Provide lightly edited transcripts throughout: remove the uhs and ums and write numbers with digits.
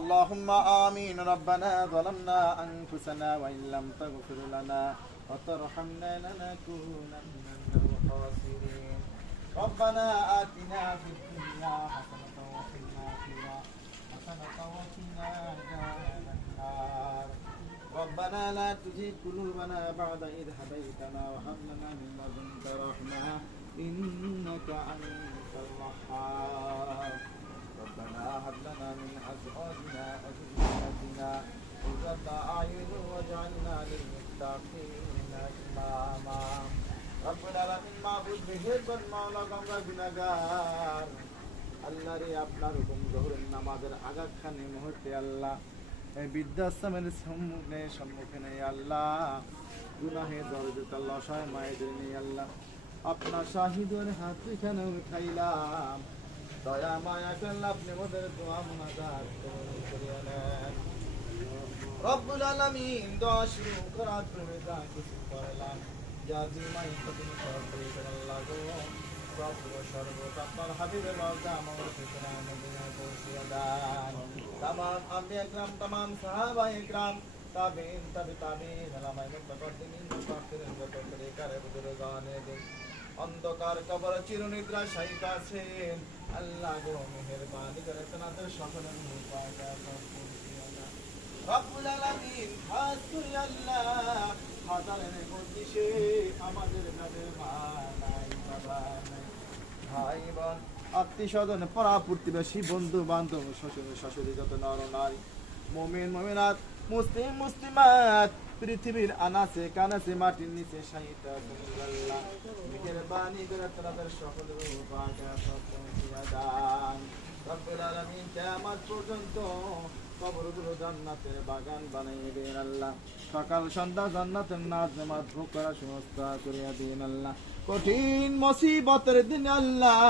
اللهم آمين. ربنا ظلمنا أنفسنا وإن لم تغفر لنا وترحمنا لنكونن من الخاسرين. ربنا آتنا في الدنيا حسنة وفي الآخرة حسنة وقنا عذاب النار. ربنا لا تزغ قلوبنا بعد إذ هديتنا وهب لنا من لدنك رحمة إنك أنت الوهاب. ربنا هب لنا من أزواجنا وذرياتنا قرة أعين واجعلنا للمتقين إماما. رب العالمين মাবুদ মেহেরবান মাওলা আমরা গুনাহগার আল্লাহ রে আপনার হুকুম জোহরের নামাজের আগাখানে মুহূর্তে আল্লাহ এই বৃদ্ধাশ্রমের সম্মুখে নেই আল্লাহ গুনাহে জর্জরিত আল্লাহ অসহায় মায়েদের নেই আল্লাহ আপনার শাহিদের হাত এখানে উঠাইলাম দয়া মায়া করলে আপনি ওদের দোয়া মুনাজাত করিয়া নেন। রব্বুল আলামিন দোয়া শুরু করার পূর্বে যা কিছু করলাম যা জিমাই তুমি সর্বত্র আল্লাহ গো সর্বত আপনার হাবিবের রওজা আমার ঠিকানা মদিনা পৌঁছিয়ে দেন। তামাম আম্বিয়া کرام তামাম সাহাবায়ে کرام তাবিঈন তাবিঈন উলামায়ে মুতাকাদ্দিমিন মুতাআখিরিন যত তরিকার বুজুর্গানে দিন অন্ধকার কবর চিরনিদ্রা শায়িত আছেন আল্লাহ গো মেহেরবানি করে তাদের সকলের মুবারক পৌঁছিয়ে দেন। রব্বুল আলামিন খাস করে আল্লাহ হাজারের মজলিসে আমাদের যাদের মা নাই বাবা নাই ভাই বোন আত্মীয় স্বজন পাড়া প্রতিবেশী বন্ধু বান্ধব শ্বশুর শাশুড়ি যত নর নারী মুমিন মুমিনাত মুসলিম মুসলিমাত পৃথিবীর আনাচে কানাচে মাটির নিচে শায়িত আল্লাহ মেহেরবানি করে তাদের সকলের মুবারক পৌঁছিয়ে দেন। রব্বুল আলামিন কিয়ামত পর্যন্ত কবরগুলো জান্নাতের বাগান বানিয়ে দিন আল্লাহ সকাল সন্ধ্যা জান্নাতের নাজমাত ভোগ করার সংস্থা করিয়া দিন আল্লাহ। কঠিন মুসিবতের দিন আল্লাহ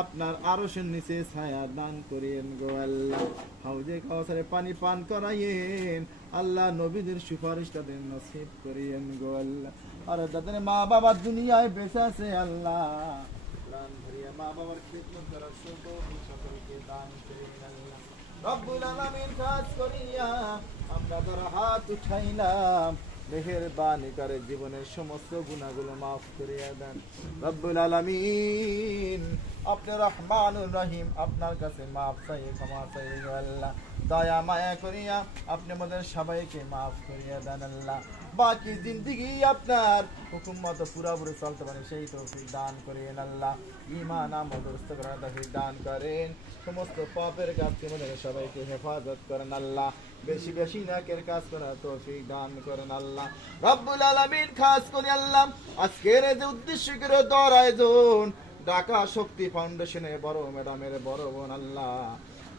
আপনার আরশের নিচে ছায়া দান করিয়েন গো আল্লাহ। হাউজে কাউসারে পানি পান করাইয়েন আল্লাহ নবীদের সুপারিশ তাদের নসিব করিয়েন গো আল্লাহ। আর যাদের মা বাবা দুনিয়ায় বেঁচে আছে আল্লাহ প্রাণ ভরিয়া মা বাবার খিদমত করার সৌভাগ্য সকলকে দান করিয়েন আল্লাহ। রব্বুল আলামিন কাজ করিয়া আমরা তোর হাত উঠাইলাম মেহেরবানি করে জীবনের সমস্ত গুনাহগুলো মাফ করিয়া দেন। রব্বুল আলামিন আপনি রহমানুর রহিম আপনার কাছে মাফ চাই ক্ষমা চাই আল্লাহ দয়া মায়া করিয়া আপনি আমাদের সবাইকে মাফ করিয়া দেন আল্লাহ। বাকি জিন্দেগি আপনার হুকুম মতো পুরোপুরি চলতে পারে সেই তৌফিক দান করেন আল্লাহ। ঈমান আমল দুরুস্ত করার তৌফিক দান করেন। সমস্ত পাপের কাজ থেকে আমাদের সবাইকে হেফাজত করেন আল্লাহ। বেশি বেশি নেকের কাজ করার তৌফিক দান করেন আল্লাহ। রব্বুল আলামিন খাস করে আল্লাহ আজকের এই যে উদ্দেশ্য করে দোয়ার আয়োজন ঢাকা শক্তি ফাউন্ডেশনে বড় ম্যাডামের বড় বোন আল্লাহ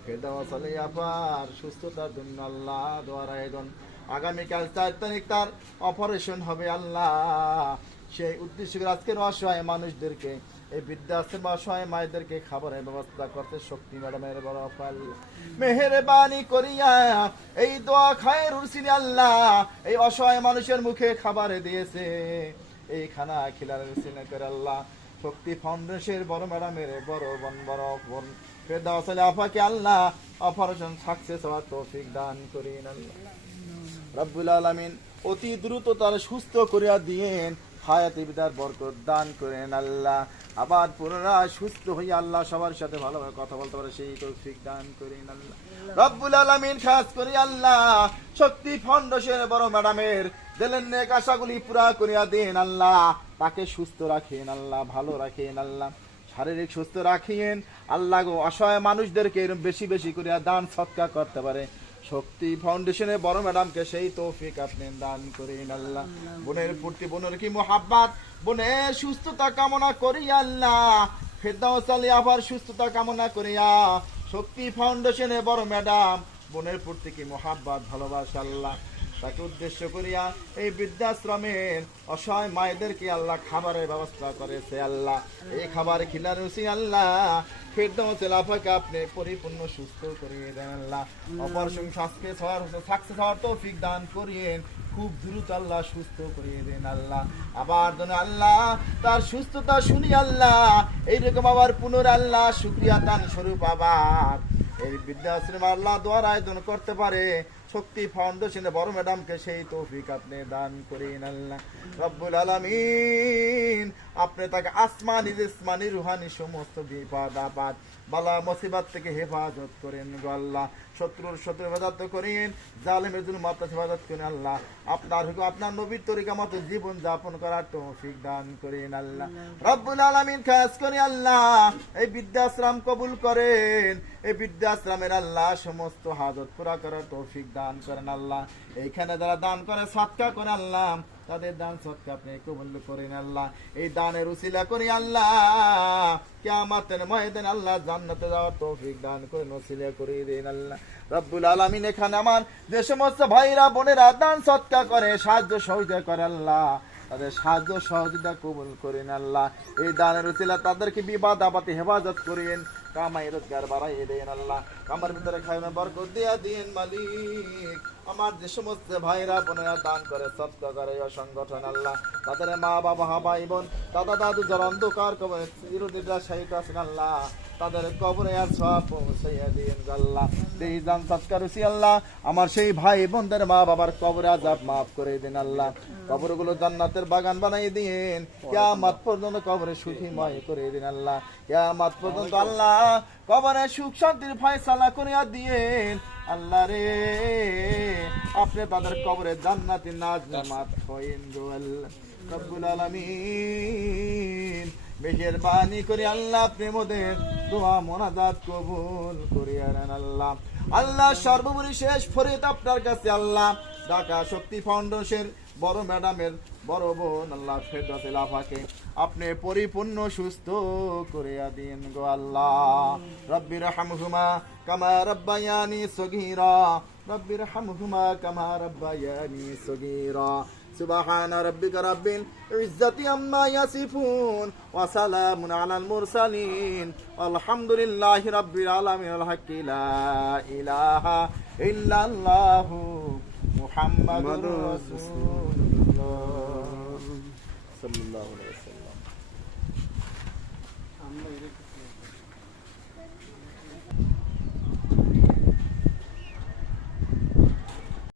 ফেরদাউস আলী আপার সুস্থতার জন্য আল্লাহ দোয়ার আয়োজন আগামীকাল 4 তারিখ তার অপারেশন হবে আল্লাহ। সেই উদ্দেশ্য করে আজকের অসহায় মানুষদেরকে এই বৃদ্ধাশ্রম অসহায় মায়েদেরকে খাবারের ব্যবস্থা করতে শক্তি ম্যাডামের বড় ফল মেহেরবানি করিয়া এই দোয়া খায়ের উরসিনি আল্লাহ এই অসহায় মানুষের মুখে খাবার দিয়েছে এই খানা খিলার উরসিনি করে আল্লাহ শক্তি ফাউন্ডেশনের বড় ম্যাডামের বড় বোন ফেরদাউস আলী আপাকে আল্লাহ অপারেশন সাকসেস হওয়ার তৌফিক দান করেন আল্লাহ। রব্বুল আলামিন অতি দ্রুত তার সুস্থ করিয়া দিয়েন হায়াতে বিদার বরকত দান করেন আল্লাহ। আবার পুনরায় সুস্থ হয়ে আল্লাহ সবার সাথে ভালোভাবে কথা বলতে পারে সেই তৌফিক দান করেন আল্লাহ। রব্বুল আলামিন খাস করে আল্লাহ শক্তি ফাউন্ডেশনের বড় ম্যাডামের দিলের নেক আশাগুলি পুরা করিয়া দেন আল্লাহ। তাকে সুস্থ রাখেন আল্লাহ ভালো রাখেন আল্লাহ শারীরিক সুস্থ রাখিয়েন আল্লাহ গো অসহায় মানুষদেরকে এরকম বেশি বেশি করিয়া দান সৎকার করতে পারে শক্তি ফাউন্ডেশনের বড় ম্যাডামকে সেই তৌফিক আপনি দান করেন আল্লাহ। বোনের প্রতি বোনের কি মোহাব্বত বোনের সুস্থতা কামনা করি আল্লাহ। ফেরদাউস আলী আপার সুস্থতা কামনা করিয়া শক্তি ফাউন্ডেশনের বড় ম্যাডাম বোনের প্রতি কি মোহাব্বত ভালোবাসা আল্লাহ তাকে উদ্দেশ্য করিয়া এই বৃদ্ধাশ্রমের অসহায় মায়েদেরকে আল্লাহ খাবারের ব্যবস্থা করেছে আল্লাহ। এই খাবার খিলার রুচি আল্লাহ ফেরদাউস আলী আপাকে আপনি পরিপূর্ণ সুস্থ করিয়ে দেন আল্লাহ। অপারেশন সাকসেস হওয়ার তৌফিক দান করিয়েন খুব দ্রুত আল্লাহ সুস্থ করিয়ে দেন আল্লাহ। আবার যেন আল্লাহ তার সুস্থতা শুনি আল্লাহ এইরকম আবার পুনর আল্লাহ শুকরিয়া দান স্বরূপ আবার এই বৃদ্ধাশ্রম আল্লাহ দোয়ার আয়োজন করতে পারে, শক্তি ফাউন্ডেশনে বড় ম্যাডামকে সেই তৌফিক আপনি দান করেন আল্লাহ রব্বুল আলামিন। আপনি তাকে আসমানি জিসমানি রুহানি সমস্ত বিপদ আপদ বালা মুসিবত থেকে হেফাজত করেন গো আল্লাহ। শত্রুর হেফাজত করেন, জালেমের জুলুমাত হেফাজত করেন আল্লাহ। আপনার হুকুম আপনার নবীর তরিকা মতো জীবন যাপন করার তৌফিক দান করেন আল্লাহ রব্বুল আলামিন। খাস করে আল্লাহ এই বৃদ্ধাশ্রম কবুল করেন, এই বৃদ্ধাশ্রমের আল্লাহ সমস্ত হাজত পুরা করার তৌফিক দান করেন আল্লাহ। এইখানে যারা দান করে সৎকা করে আল্লাহ, তাদের দান সৎকা আপনি কবুল করেন আল্লাহ। এই দানের উসিলা করি আল্লাহ কিয়ামতের ময়দানে আল্লাহ জান্নাতে যাওয়ার তৌফিক দান করেন, উসিলা করে দেন আল্লাহ রব্বুল আলামিন। এখানে আমার যে সমস্ত ভাইরা বোনেরা দান সৎকা করে, সাহায্য সহযোগিতা করে আল্লাহ, তাদের সাহায্য সহযোগিতা কবুল করেন আল্লাহ। এই দানের উসিলা তাদেরকে বিবাদ আপদে হেফাজত করেন, কামাই রোজগার বাড়াইয়ে দেন আল্লাহ। আমার ভিতরে খাইমে বরকত দিয়া দিন মালিক। আমার যে সমস্ত ভাইরা বোনেরা দান করে সৎকা করে সংগঠন আল্লাহ, তাদের মা বাবা ভাই বোন দাদা দাদু যারা অন্ধকার কবরে চিরনিদ্রা শায়িত আছেন আল্লাহ, তাদের কবরে আর সব পৌঁছাইয়া দিন আল্লাহ। এই দান সৎকার উসি আল্লাহ আমার সেই ভাই বোনদের মা বাবার কবরে আযাব মাফ করে দিন আল্লাহ। কবরগুলো জান্নাতের বাগান বানাই দিন, কিয়ামত পর্যন্ত কবরে সুখীময় করে দিন আল্লাহ। কিয়ামত পর্যন্ত আল্লাহ কবরে সুখ শান্তির ফয়সালা করিয়া দিয়েন আল্লাহ রে। আপনি তাদের কবরে জান্নাতি নাজমাত হইন গো আল্লাহ রব্বুল আলামিন। মেহেরবানি করে আল্লাহ আপনি মোদের দোয়া মোনাজাত কবুল করিয়া নেন আল্লাহ। আল্লাহ সর্বোপরি শেষ ফরিয়াদ আপনার কাছে আল্লাহ, ঢাকা শক্তি ফাউন্ডেশন বড় ম্যাডামের বড় বোন আল্লাহ ফেরদৌসে লাফাকে আপনি পরিপূর্ণ সুস্থ করিয়া দিন গো আল্লাহ। রব্বির হামহুমা কামা রাব্বায়ানি সগীরা, রব্বির হামহুমা কামা রাব্বায়ানি সগীরা। সুবহান রাব্বিকা রাব্বিল ইজ্জাতি আম্মা ইয়াসিফুন ওয়া সালামুন আলাল মুরসালিন আলহামদুলিল্লাহি রাব্বিল আলামিন। আল হাক্কি লা ইলাহা ইল্লাল্লাহু মুহাম্মাদুর রাসূলুল্লাহ সাল্লাল্লাহু আলাইহি ওয়াসাল্লাম।